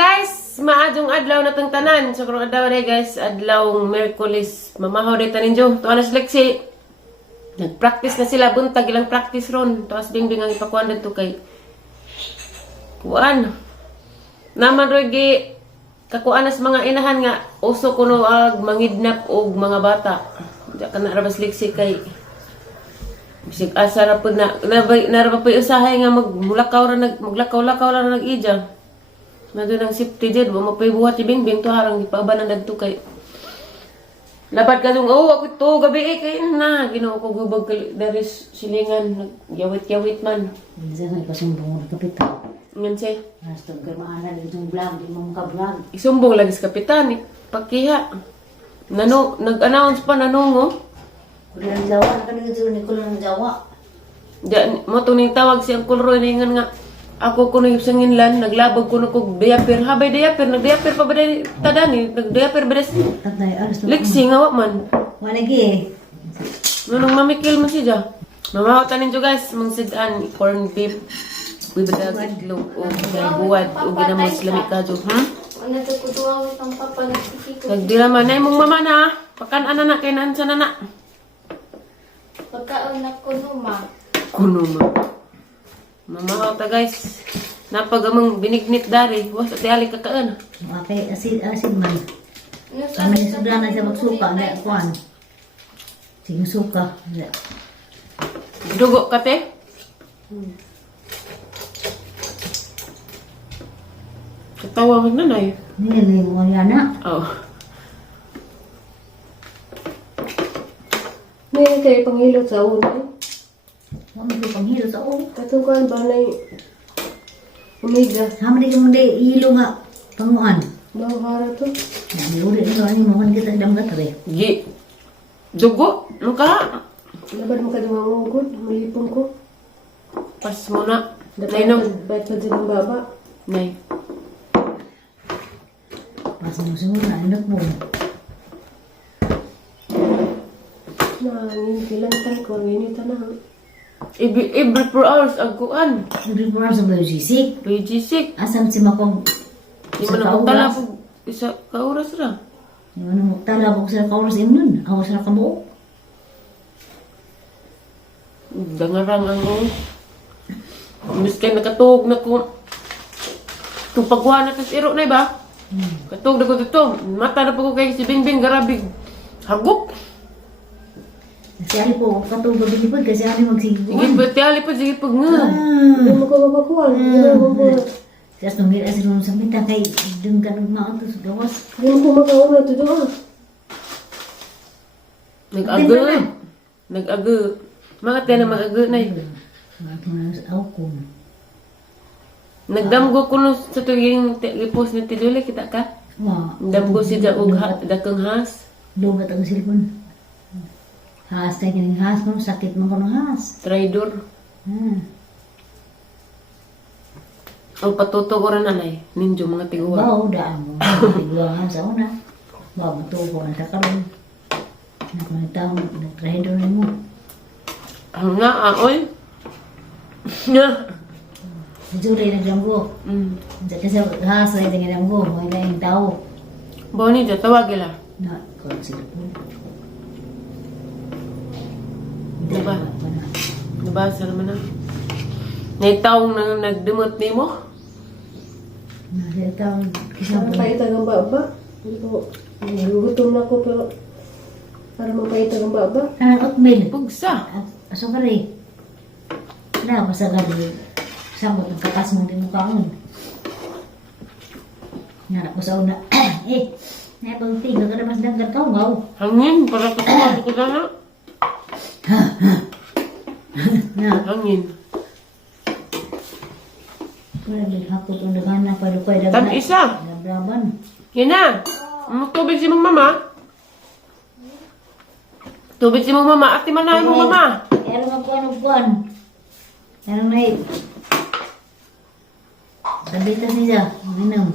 guys, maadjong adlaw na tong tanan. So karong adlaw day guys, adlaw Miyerkules. Mamahaw day tanin jo. Tuwa na si Lexi. Nag-practice na sila, buntag ilang practice ron. Tuwas bingbing ang ipakuan dito kay kuan. Naman rogi kakuan na sa mga inahan nga uso kuno ag mangidnap og mga bata. Diya ka na rabas Lexi kay bisig asa ra pud na naraba pa usahay nga maglakaw ra maglakaw-lakaw ra nag-ija. Nado nang safety jud mo pay buhat si Bingbing to harang ipabanan dadto kay labat ka dung ako to gabi kay na Ginoo ko gubag dari silingan nagyawit-yawit man. Minsan ay pasumbong ng kapitan. Ngan say Basta gamaana din itong vlog, di mo makablog. isumbong lagi sa kapitan pagkiha. Nag-announce pa nanungo. Kulang Jawa, nakanigod ni Kulang Jawa. Diyan mo tuning tawag si Uncle Roy ningan nga ako kuno yung sanginlan naglabog kuno kog diaper habay diaper nagdiaper pa ba dai tadani nagdiaper ba des Tatay, alas na. Lexi nga wa man Walagi eh. nunong mamikil man siya mamahaw tanin jo guys mong sidan corn beef bibadag itlog o buwad o ginamos lami kadyo Ano to kutuawit ang papa na sikiko. nagdiraman na mong mama na pakan ana kay nan sa nana Pagkaon na kunuma. kuno ma mamahaw ta guys napagamang binignit dari was at ali kakaan Okay, asid man. Ano Kami sobra na siya magsuka na kuan. Sige suka. dugo kate katawa man nanay Nili mo yan na. oh May kayo panghilot sa una. Wala ko panghilo sa o. Katukan ba na Omega. Sama di mo di ilo nga panguan. Mahara to. Yan, uri ito ani mo kan kita damgat re. gi dugo ano ka Laban mo ka di mamugod. Malipong ko. pas mo na nay nong Ba't pa dyan ang baba? nay Pas mo siguro na anak mo. Nangin kilang tayo ko. Winita na. every 4 hours aguan Hindi mo sa logistic. PG6 Asam si makong di man ako talapog isa ka oras ra Ano mo talabog sa kauras imnon. Awas ra ka mo. dangarang ang miskay nakatuog na ko itong pagkuha na tas iro na ba katuog na ko dito mata na pa ko kay si Bingbing garabig hagop Kasi ali po katong gabi po kasi ali sige magsigbuan. pati ali pa sige pag nga Hindi mo ko mabakuhan. Hindi mo ko Kasi nung gira sa sa mita kay dun ka nung mga sa gawas. Hindi mo ko makauna ito doon. nag-age mga tiyan na mag-age na Mga tunang sa ako. nagdamgo ko no sa tuwing i-post ni Tiduli kita ka damgo si Jaug dakang has Lugat ang silpon. Has tayo kining has mo sakit mo ko ng has. traidor ang patuto ko rin anay ninjo mga tiguan Bao daan mo. Tigluangan sa una. Bao matubo ang takaroon. Nakunitaw mo. Nagtrahido rin mo. ang nga oy nga Jury nagdamgo. Kasi has ay nagdamgo. May na yung tao. Boni dyan, tawag ila. Na, kung silpon. Diba? Nabasa naman na. Naitaong na nagdumot ni mo. Nasa tao. Para paitag ang baba. Hindi ko. Gutom na ko pero para mapaitag ang baba. Oatmeal. Pugsa. Aso ka rin. Na, basta ka rin. Samot ang katas mong timukaon. Nanak ko sa una. Naipang tinggal ka na mas danggar ka ngaw. Hangin, para katuwa ko na. Na, Hangin. pwede din hapot ang dagan na pwede ko dagan. Tab isa. Nabraban. Yan na. Tubig si mong mama. Tubig si mong mama. Ati manahin mong mama. Ano magkuhan. Ano na eh. Sabitas niya. Minum.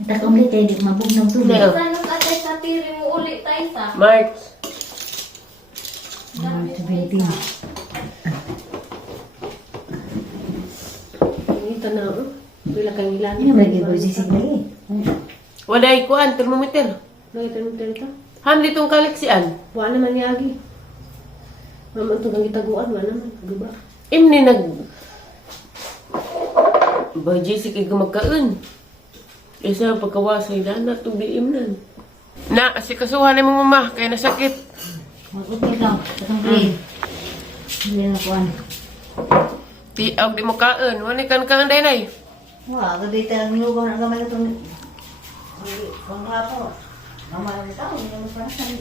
Ita komplit eh. Di mabog ng tubig. Hindi. Sana katay sa tiri mo ulit tayo sa. March. Sabitin. tanaw. Pila kang ilan. Ano ba yung sisig lagi? Waday kuan, thermometer. Nagitanon ta. Ham ditong kaliksian. Wa naman ni agi. Mama ito kang gitaguan, wa naman. Diba? Imni nag... Baji si kay gumagkaon. Isa pagkawasay na tubiim nan. Na, si kasuhan ni mong mama, kaya nasakit. Mag-upit lang. Katong green. Hindi na kuhan. Tiaw di mo kaon. Wani kan day nay. Wah, gede tayo minugaw na gamay itong... Panglapo. Mama lang ito, hindi mo panasan.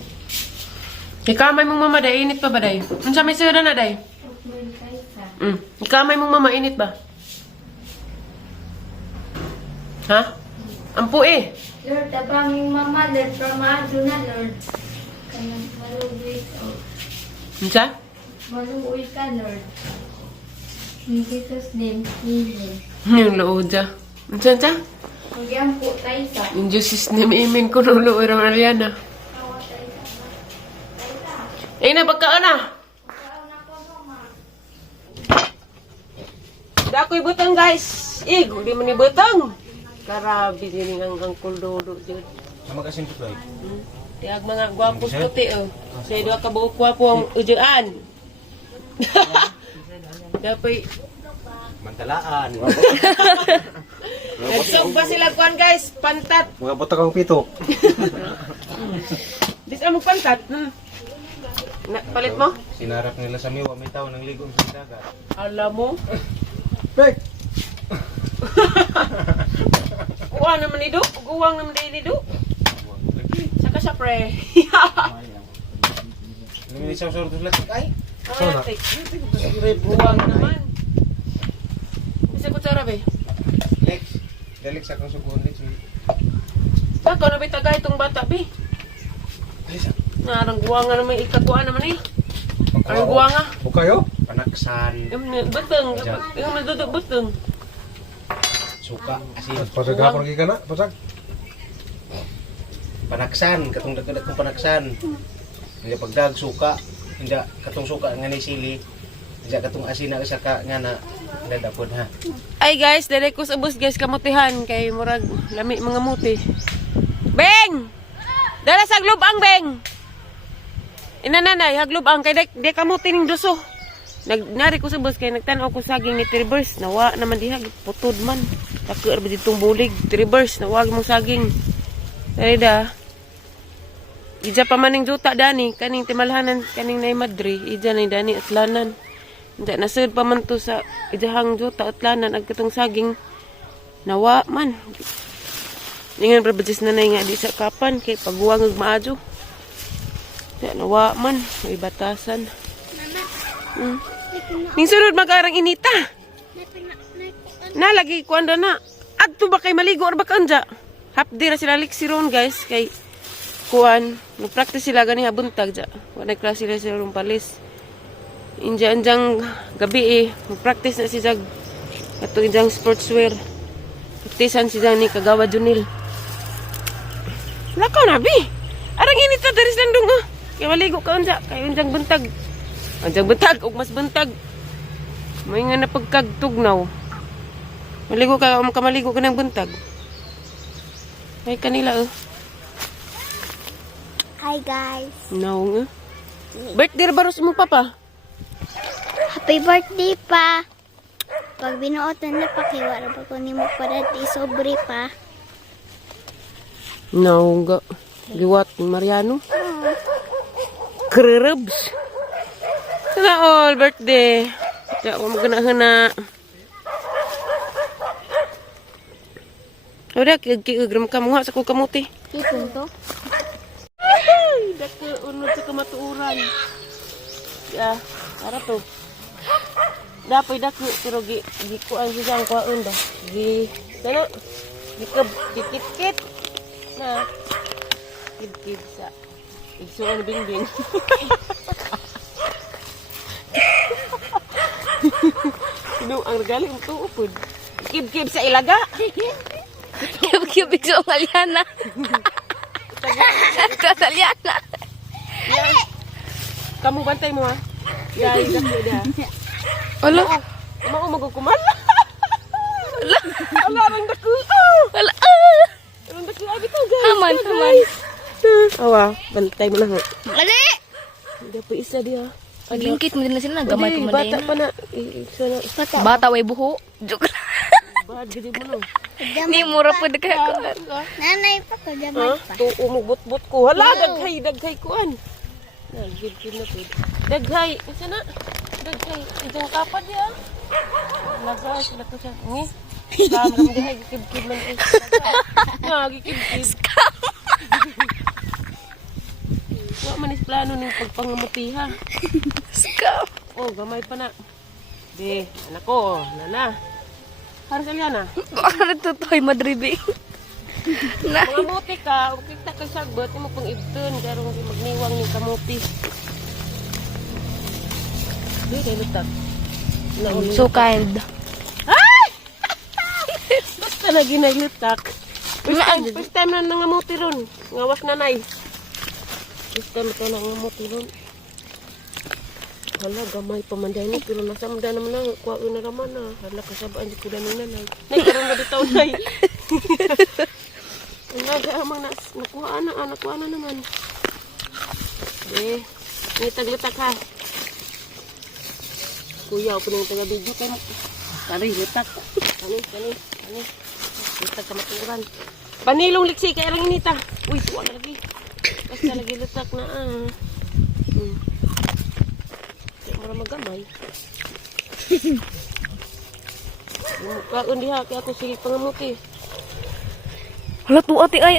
Ikamay mong mama day, init pa ba day? Unsa may sira na day? Ikamay mong mama, init ba? Ha? Ampu eh. Lord, abanging mama, Lord, pramado na, Lord. Kanyang maluwi ka. Unsa? Maluwi ka, Lord. In Jesus' name, amen. Yung looda. Unsa? Huwag po tayo sa. In Jesus' name, amen ko nulo. Ira Mariana. Eh na, pagkaan na. Dakoy butang guys. Di man ni butang. Karabi din ang angkol dodo dyan. Sama kasing tutoy. Tiag mga gwapos puti oh. Say dua ka buok gwapo ang ujaan. Dapat Mantalaan. nagsog pa sila kuan guys, pantat. Mga botak ang pito. Dis mo pantat. Na, palit mo? Sinarap nila sa miwa, may tao nang ligo sa dagat. Alam mo? Pek! Kuha naman ni Do. Guwang naman ni Do. Saka sa pre. Nung isang sorot ulit, ay! Guwang naman. Bisa ko tsara be. Lex! Lex, akong sukuhan Lex. Baka na ba tagay itong bata be? Narang guwang naman ikakuha naman eh. Ang guwang nga. O kayo? Panaksan. Yung butang. Yung nadudok butang. Suka. Asin. Pasag hapon lagi ka na, pasag. Panaksan. Katong dagat kong panaksan. Hindi pagdag suka. Hindi katong suka nga ni sili. Hindi katong asin na isa ka nga na dadapod ha. Ay guys, dali ko sa bus guys kamutihan kay murag lami mga muti. Beng! Dala sa glubang beng. Inananay, haglubang kay de kamuti ning duso. Nari ko sa bus kay nagtan-aw ko saging ni Tribers, nawa naman diha putod man. Takeur ba ditong bulig, Tribers, nawa mo saging. Dali da. Ija pa maning juta dani kaning timalhanan kaning nay Madri, ija nay dani atlanan. Hindi, nasud pa man to sa ijahang juta atlanan ag katong saging nawa man. Ingan probadis na nga di sa kapan kay pagguwang ug maadyo. Di nawa man may batasan. Ning sunod magarang inita. Nalagi ko anda na. Adto ba kay maligo or ba kanja? Hapdi ra sila liksiron guys kay kuan nagpractice sila gani habuntag ja. Wala klase sila sa rumpalis. Inja-anjang gabi magpractice na si Jag ato injang sportswear. Practicean si Jag ni kagawa Junil. Lakaw na bi. Arang inita dari landong oh. Kay maligo ka unja kay unjang buntag. Unjang buntag ug mas buntag. May nga napagkagtugnaw. Maligo ka maligo ka ng buntag. Ay kanila oh. Hi guys. No nga. Birthday ba ros mo papa? Happy birthday pa. Pag binuotan na pa kay wala pa ko nimo para di sobre pa. No nga. Liwat ni Mariano. Krerubs. Sana all birthday. Diya ko magana-hana. Udah kigram ka mo sa ko kamuti. Ipon to. Dako unod sa kamatuuran. Ya, ara to. Dapoy dako pero gi kuan siya ang kuan ba. Gi dalo. Dikit-kit. Na. Kid sa. Igsuon bingbing. Sino ang regaling to upod. Kib sa ilaga. Kib sa Aliana. Sa Aliana. Kamu bantay mo ha. Dahil dako dia. Alo. Mao magkukuman. Ala, ang dako. Wala. Ang dako. Abi to, guys. Aman, Yeah, aman. guys. Awa, bantay mo lang. Mali! Hindi pa isa dia. Paglingkit mo din na sila. Gamay Hindi, pa man bata din. pa na. Isa na. Bata way buho. Joke lang. Bad, gidi mo no. Ni mura po na kaya ko. Nanay pa ko, Ha? gamay pa. Tuo mo bot-bot ko. Hala, daghay kuan. Gid na po. Daghay. Isa na. Daghay. Isang kapad ya. Lagay, sila ko siya. Ngi. Scam naman dihay. Gikib-kib man ko. Gikib-kib. Scam. Wa man is plano ng pagpangamutiha. Scam. Oh, gamay pa na. Di, anak ko. Nana. Para sa liana. Ano to toy madribi? Na. Mga muti ka, huwag kita kay sagbot, mo pang ibton, karong di magniwang ni kamuti. Di, kay lutak. So kind. Basta lagi na lutak. First time na nangamuti ron. Ngawas nanay. First time ito nangamuti ron. Hala, gamay pa man dahil pero nasamda naman na, kuha na naman na. Hala, kasabaan di ko na ng nanay. Nay, karoon na bitaw, nay. Ang nag-aamang nakuha na naman. Eh, ngitag-litak ha. Kuya, ako na yung taga-video kayo. Kari, litak. Kani. Litak ka maturan. Panilong liksi, kaya lang inita. Uy, tuwa na lagi. Basta lagi litak na Kaya mara magamay. Kaon diha, kaya ako sige pangamuti. Wala to ati ay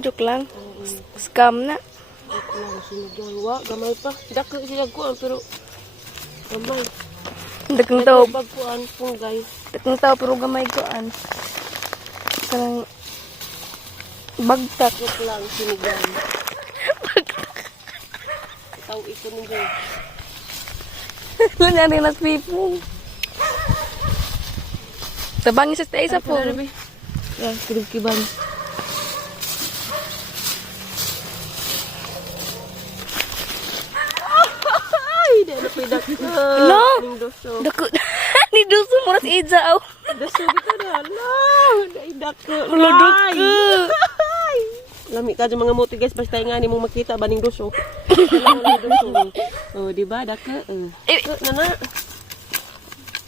Joke lang. Scam na. Ako lang sinugyan. Wa, gamay pa. Dako sila kuan, pero gamay. Dakang tao. Bagkuan, punggay. Dakang tao pero gamay ko an. Kanang bagtak. Ako lang sinugyan. Tao ito nung Ano rin nas people. Sabangin sa stay sa po. Ya, kirib-kiban. Ay, dahil na pidak ka. Hello? Ning doso. Dako. Ni duso mo ras ijaw. Doso kita na. Hala, daidak ka. Hala, dako. Ay. Lami ka dyan mga muti guys, basta nga ni mo makita ba ning doso. Ning doso. Oh, di ba, daka? Nana.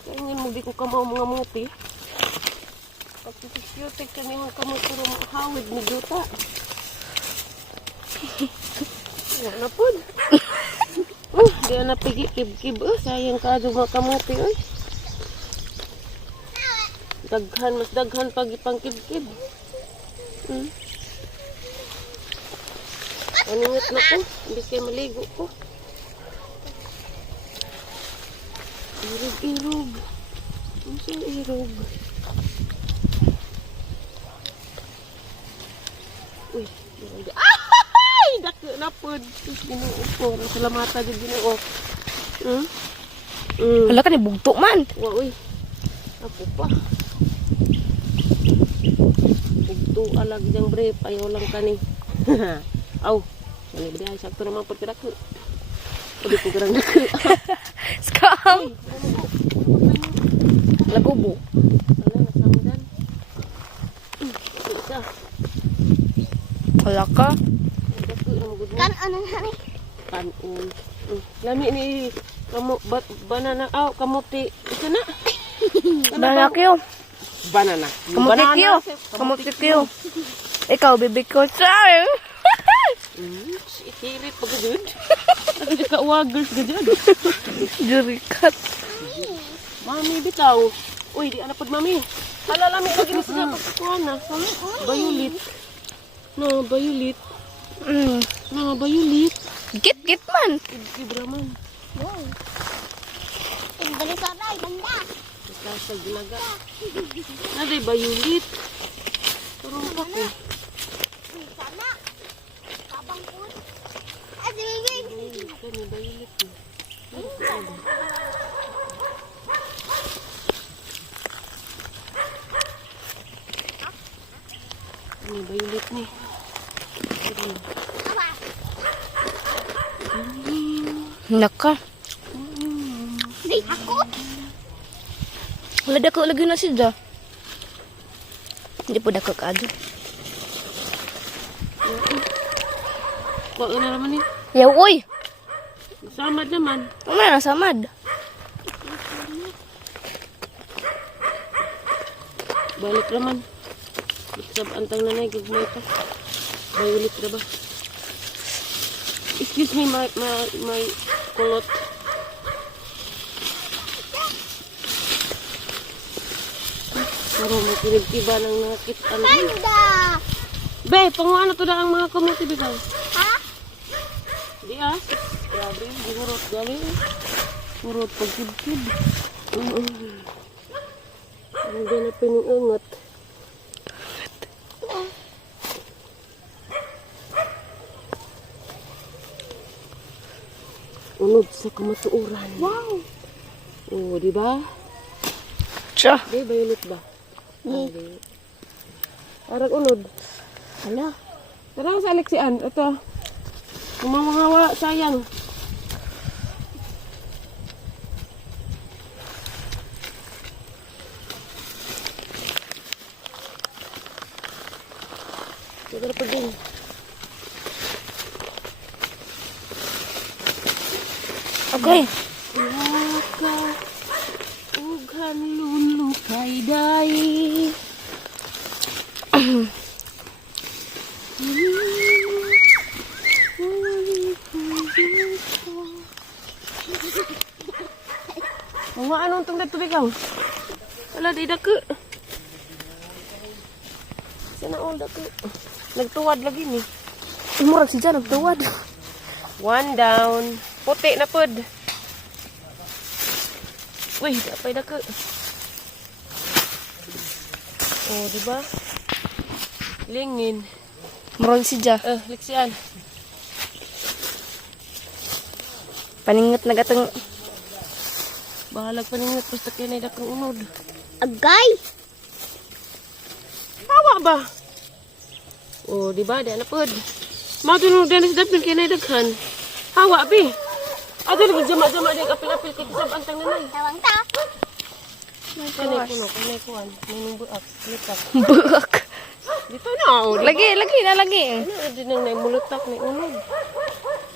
Kaya mo di ko kamaw mga muti. Pagkikiyutik kami mga kamuti rin hawid ni Duta. Wala na po. Di na pigi kib-kib. Sayang ka dyan mga kamuti. Daghan, mas daghan pag ipang kib-kib. Aningat na ko. Hindi kayo maligo ko. Irog. Ano siya irog? Uy. Ay! Dako na po. Ginoo ko. Salamata dyan ginoo. Hala ka ni bugto man. Wa, uy. Ako pa. Ito alag dyan bre. Payaw lang ka ni. Aw. Wala ba dyan? Sakto naman po kirako. Pwede ko karang dako. Scam. Lagubo. Wala, nasamdan. Isa. Hala ka. Dako na magod mo. Kan ano nanay? Kanon. Lami ni banana. Aw, kamuti. Isa na. Banana kyo. Banana. Kamuti kyo. Kamuti kyo. Ikaw, bibig ko. Sorry. Ikirit pa gajud. Ako di ka wagers gajud. Jurikat. Mami bitaw. Uy, di ana pod mami. Hala lami lagi ni sa pagkuan na. Bayulit. No, bayulit. No, bayulit. Git man. Ibraman. Dali sa ray, ganda. Sa gilaga. Naday bayulit. Turong pa ko. Sana. Kapang po. Ay, sige. Kani bayulit. Ini bayulit ni. Naka. Di, ako. Wala dako lagi na siya. Hindi po dako kaado. Kuha na naman eh. Yaw, uy! Samad naman. Ano na samad? Balik naman. Sab antang nanay gagmay pa. Bayulit na ba? Excuse me, my kulot. Pero may kinagtiba ng nakit. Panda! Be, panguha na to na ang mga kamuti bitaw. Ha? Di ah. Grabe, gurot galing. Gurot pagkid-kid. Ang gana piningat. Unod sa kamatuuran. Wow! Oo, di ba? Siya. Di, violet ba? Di. Arag unod. Hala. Tara sa Alexian. Ito. Kung mga wala, sayang. Tara pa din. Okay. Laka, ughan lulukay dahi. Mga anong itong natubig ka? Wala, di dako. Sana all dako. Nagtuwad lagi ni. Murag si Jan, nagtuwad. One down. Puti na pod. Uy, dapay dako. Oh, di ba? Lingin. Murag si Jan. Leksian. Paningat na gatang... Bahalag paningat basta kinay dakong unod. Agay! Hawa ba? Oh, di ba? Di na pod. Matulog din sa dapin kinay daghan. Hawa bi. Ato lagi jama-jama din apil-apil kay kisab antang nanay. Tawang ta! Kanay kuno, kanay kuan. Ninong buak. Litak. Buak. Dito na oh. Lagi, lagi na lagi. Ano din nang naimulutak ni unod.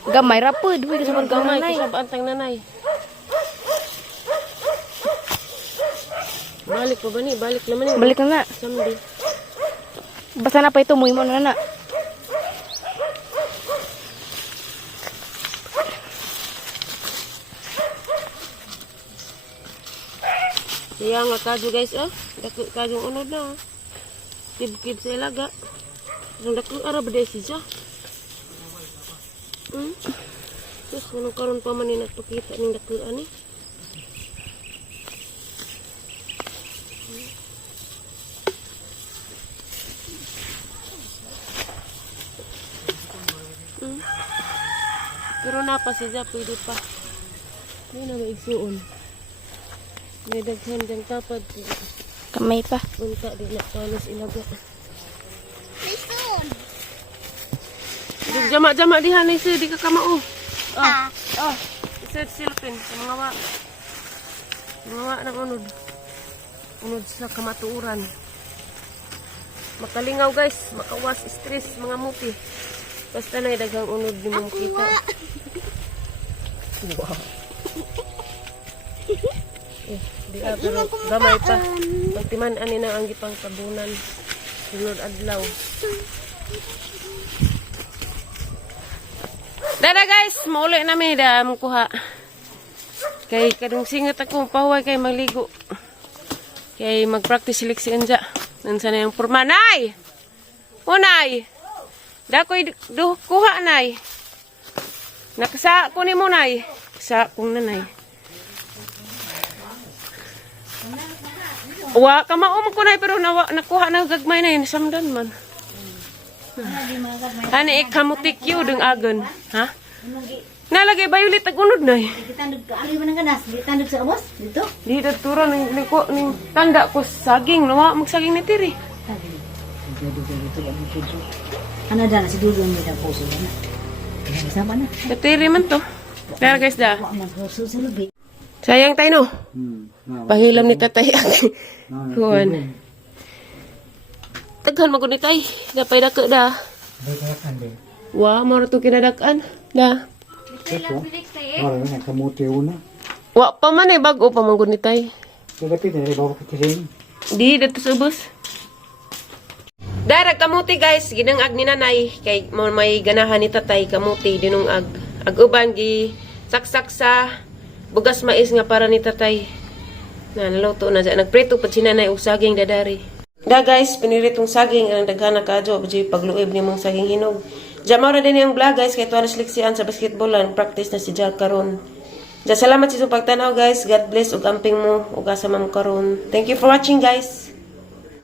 Gamay rapod. Uy, kasama Gamay gamay. kisab antang nanay. Balik pa ba ni? Balik naman ni. Balik na na. Samdi. Basta na pa ito, muy mo na na. Kaya nga kadyo guys dako kadyong unod na. Kib-kib sa ilaga. Ang dako ara ba siya? Sus, manong karon pa man ni nagpakita ning dako ani. Pero napa siya, pwede pa. May na maigsuon. May daghan dyan tapad. Kamay pa. Unta, di na panos ilaga. Listen! Jama-jama dihan na isa, di ka kamao. Ah! Isa silpin sa mga wa. Mga wa ng unod. Unod sa kamatuuran. Makalingaw guys, makawas stress mga mupi. Basta na daghang unod di mo makita. Wow. Di pero gamay pa. Magtiman-an ni na ang gipang tabunan. Sunod adlaw. Dada guys, mauli namin da kuha. Kay kadung singat ako pahuway kay maligo. Kay mag-practice seleksyon dya. Nansa na yung porma. Nay! Unay! Dakoy kuha nay. Nakasa ko ni mo nay. Sa kong nanay. Wa ka mao ko nay pero nakuha na gagmay na yun. Samdan man. Hani ikamutik yu deng agon. Ha? Nalagay violet ag unod nay. Kitandog ka, ano yung ganas? Kitandog sa abos? Dito? Di turo ning tanda ko saging. Nawa magsaging ni tiri. Ano dana, si Dudu ang may puso na. Kaya sama na. Katiri man to. Pero guys da. Ako nagpuso sa lubi. Sayang tayo no. Pahilam ni tatay ang kuwan. Taghan maguni tay. Dapay dako da. Wa mo ra to kinadakan. Da. Wa pa man eh bago pa maguni tay. Di dito sa ubos. Darag kamuti guys, ginangag ni nanay kay mo may ganahan ni tatay kamuti dinungag. Ag uban gi saksak sa bugas mais nga para ni tatay. Na naluto na dyan. Nagpreto pa si nanay og saging dadari. Da guys, piniritong saging ang daghana kadyo bajay pagluib ni mong saging hinog. Jamara din yung vlog guys kay tuwa na siliksian sa basketballan practice na si Jack karon. Ja salamat sa inyong pagtanaw guys. God bless ug amping mo ug asa man karon. Thank you for watching guys.